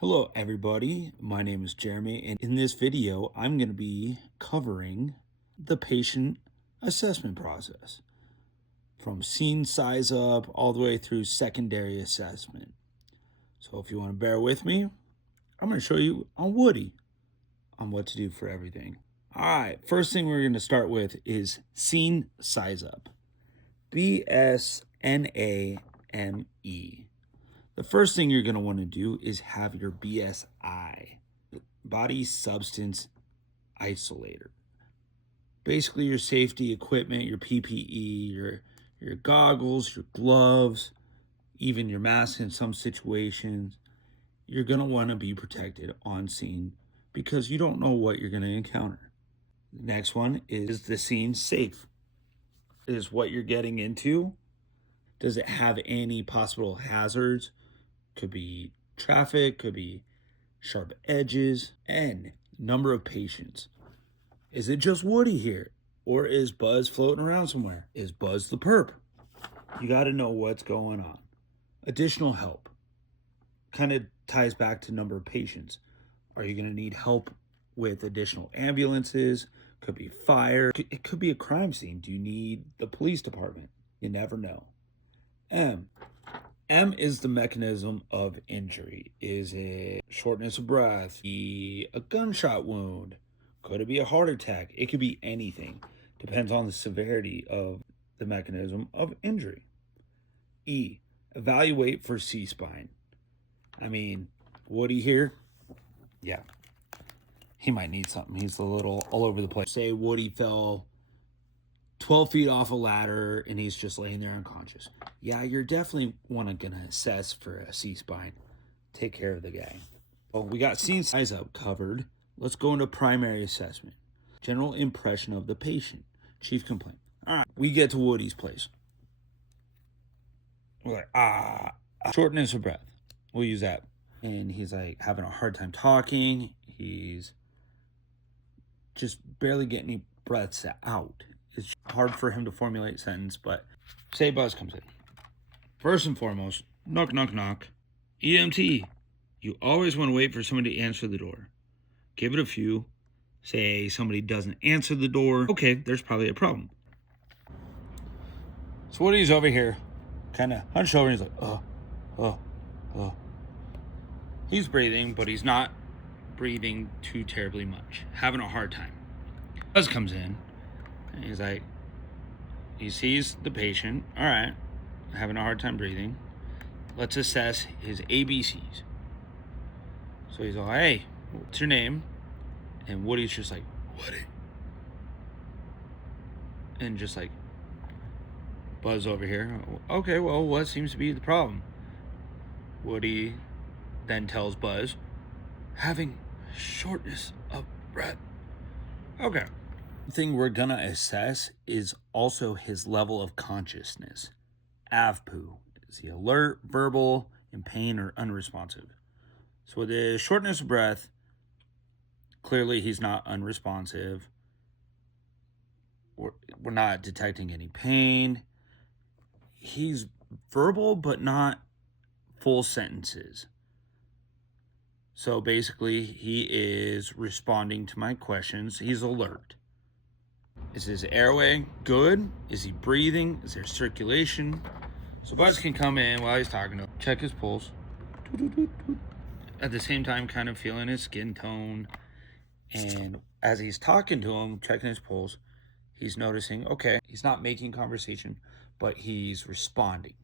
Hello everybody, my name is Jeremy, and in this video I'm going to be covering the patient assessment process from scene size up all the way through secondary assessment. So if you want to bear with me, I'm going to show you on Woody on what to do for everything. Alright, first thing we're going to start with is scene size up. BSNAME. The first thing you're going to want to do is have your BSI, body substance isolator. Basically your safety equipment, your PPE, your goggles, your gloves, even your mask in some situations. You're going to want to be protected on scene because you don't know what you're going to encounter. The next one is the scene safe. Is what you're getting into. Does it have any possible hazards? Could be traffic, could be sharp edges, and number of patients. Is it just Woody here? Or is Buzz floating around somewhere? Is Buzz the perp? You got to know what's going on. Additional help kind of ties back to number of patients. Are you going to need help with additional ambulances? Could be fire. It could be a crime scene. Do you need the police department? You never know. M is the mechanism of injury. Is it shortness of breath? A gunshot wound? Could it be a heart attack? It could be anything. Depends on the severity of the mechanism of injury. E, evaluate for C-spine. I mean, Woody here? Yeah. He might need something. He's a little all over the place. Say Woody fell 12 feet off a ladder and he's just laying there unconscious. Yeah, you're definitely gonna assess for a C-spine. Take care of the guy. Well, we got scene size up covered. Let's go into primary assessment. General impression of the patient. Chief complaint. All right, we get to Woody's place. We're like, shortness of breath. We'll use that. And he's like having a hard time talking. He's just barely getting any breaths out. It's hard for him to formulate a sentence, but say Buzz comes in. First and foremost, knock, knock, knock. EMT, you always want to wait for somebody to answer the door. Give it a few. Say somebody doesn't answer the door. Okay, there's probably a problem. So Woody's over here, kind of hunched over, and he's like, He's breathing, but he's not breathing too terribly much. Having a hard time. Buzz comes in, and he's like, he sees the patient. All right, having a hard time breathing. Let's assess his ABCs. So he's like, hey, what's your name? And Woody's just like, Woody. And just like, Buzz over here. Okay, well, what seems to be the problem? Woody then tells Buzz, having shortness of breath. Okay. The thing we're gonna assess is also his level of consciousness. AVPU. Is he alert, verbal, in pain, or unresponsive? So with the shortness of breath, clearly he's not unresponsive. We're not detecting any pain. He's verbal, but not full sentences. So basically, he is responding to my questions. He's alert. Is his airway good? Is he breathing? Is there circulation? So Buzz can come in while he's talking to him, check his pulse. At the same time, kind of feeling his skin tone. And as he's talking to him, checking his pulse, he's noticing, okay, he's not making conversation, but he's responding.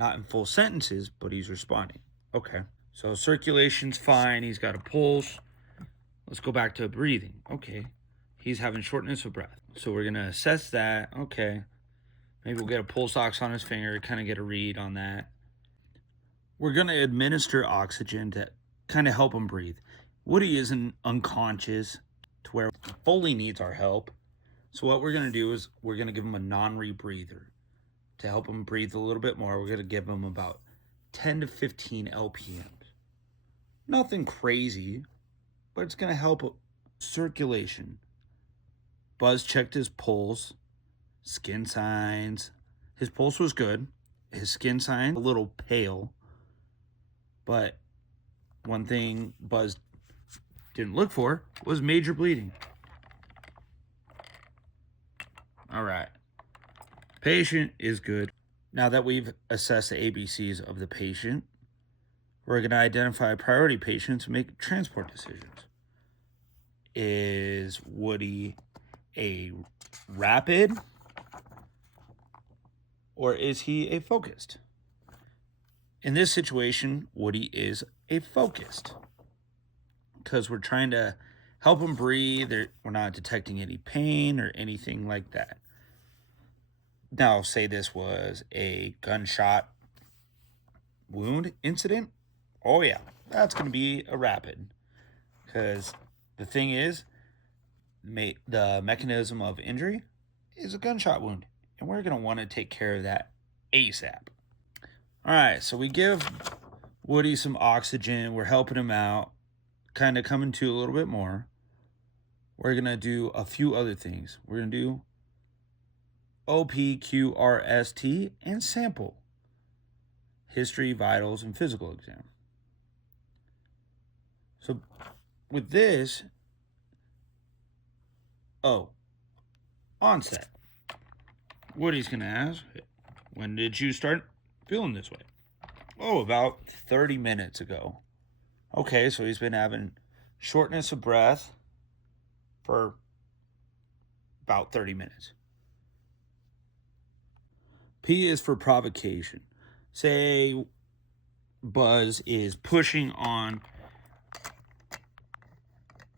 Not in full sentences, but he's responding. Okay, so circulation's fine. He's got a pulse. Let's go back to breathing. Okay, he's having shortness of breath. So we're going to assess that. Okay, maybe we'll get a pulse ox on his finger, kind of get a read on that. We're going to administer oxygen to kind of help him breathe. Woody isn't unconscious to where he fully needs our help. So what we're going to do is we're going to give him a non-rebreather. To help him breathe a little bit more, we're going to give him about 10 to 15 LPMs. Nothing crazy, but it's going to help circulation. Buzz checked his pulse, skin signs. His pulse was good. His skin sign, a little pale, but one thing Buzz didn't look for was major bleeding. All right. Patient is good. Now that we've assessed the ABCs of the patient, we're going to identify priority patients and make transport decisions. Is Woody a rapid or is he a focused? In this situation, Woody is a focused because we're trying to help him breathe. We're not detecting any pain or anything like that. Now, say this was a gunshot wound incident. Oh, yeah, that's going to be a rapid because the thing is, the mechanism of injury is a gunshot wound, and we're going to want to take care of that ASAP. All right, so we give Woody some oxygen. We're helping him out, kind of coming to a little bit more. We're going to do a few other things. We're going to do OPQRST and sample. History, vitals, and physical exam. So with this, onset. Woody's going to ask, when did you start feeling this way? Oh, about 30 minutes ago. Okay, so he's been having shortness of breath for about 30 minutes. P is for provocation. Say Buzz is pushing on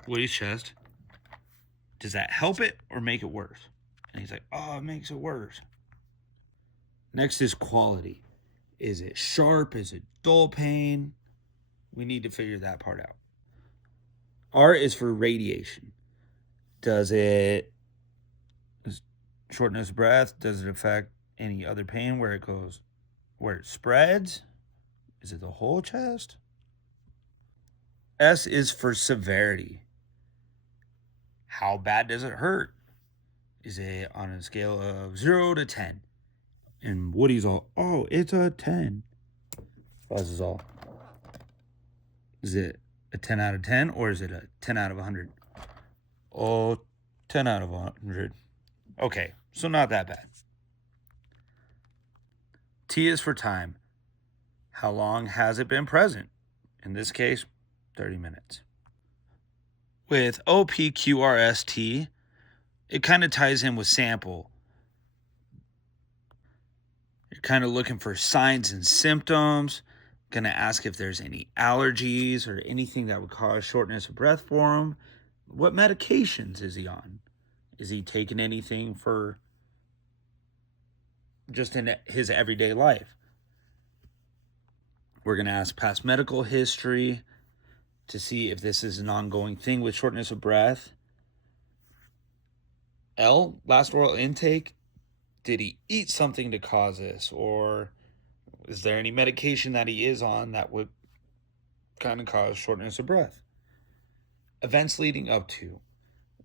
Woody's chest. Does that help it or make it worse? And he's like, oh, it makes it worse. Next is quality. Is it sharp? Is it dull pain? We need to figure that part out. R is for radiation. Does it shortness of breath? Does it affect any other pain where it spreads? Is it the whole chest? S is for severity. How bad does it hurt? Is it on a scale of 0 to 10? And Woody's all, oh, it's a 10. Buzz is all, is it a 10 out of 10 or is it a 10 out of 100? Oh, 10 out of 100. Okay, so not that bad. T is for time. How long has it been present? In this case, 30 minutes. With OPQRST, it kind of ties in with sample. You're kind of looking for signs and symptoms. Going to ask if there's any allergies or anything that would cause shortness of breath for him. What medications is he on? Is he taking anything for just in his everyday life? We're going to ask past medical history to see if this is an ongoing thing with shortness of breath. L, last oral intake. Did he eat something to cause this? Or is there any medication that he is on that would kind of cause shortness of breath? Events leading up to.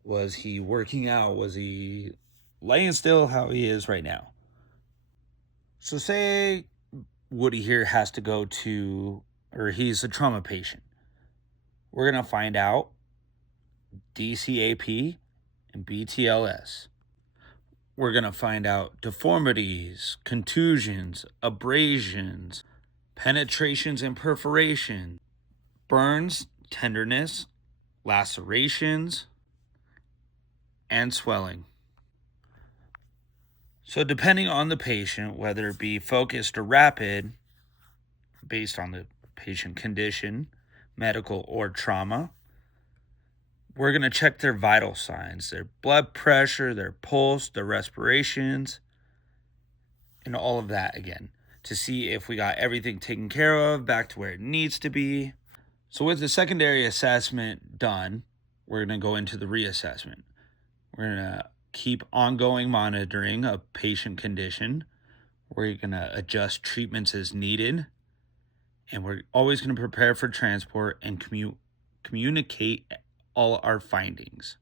Was he working out? Was he laying still how he is right now? So say Woody here has to go to, or he's a trauma patient. We're going to find out DCAP and BTLS. We're going to find out deformities, contusions, abrasions, penetrations and perforation, burns, tenderness, lacerations, and swelling. So depending on the patient, whether it be focused or rapid, based on the patient condition, medical or trauma, we're going to check their vital signs, their blood pressure, their pulse, their respirations, and all of that again, to see if we got everything taken care of, back to where it needs to be. So with the secondary assessment done, we're going to go into the reassessment. We're going to keep ongoing monitoring of patient condition. We're going to adjust treatments as needed. And we're always going to prepare for transport and communicate all our findings.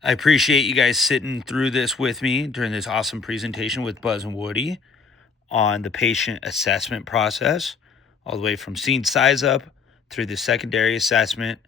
I appreciate you guys sitting through this with me during this awesome presentation with Buzz and Woody on the patient assessment process, all the way from scene size up through the secondary assessment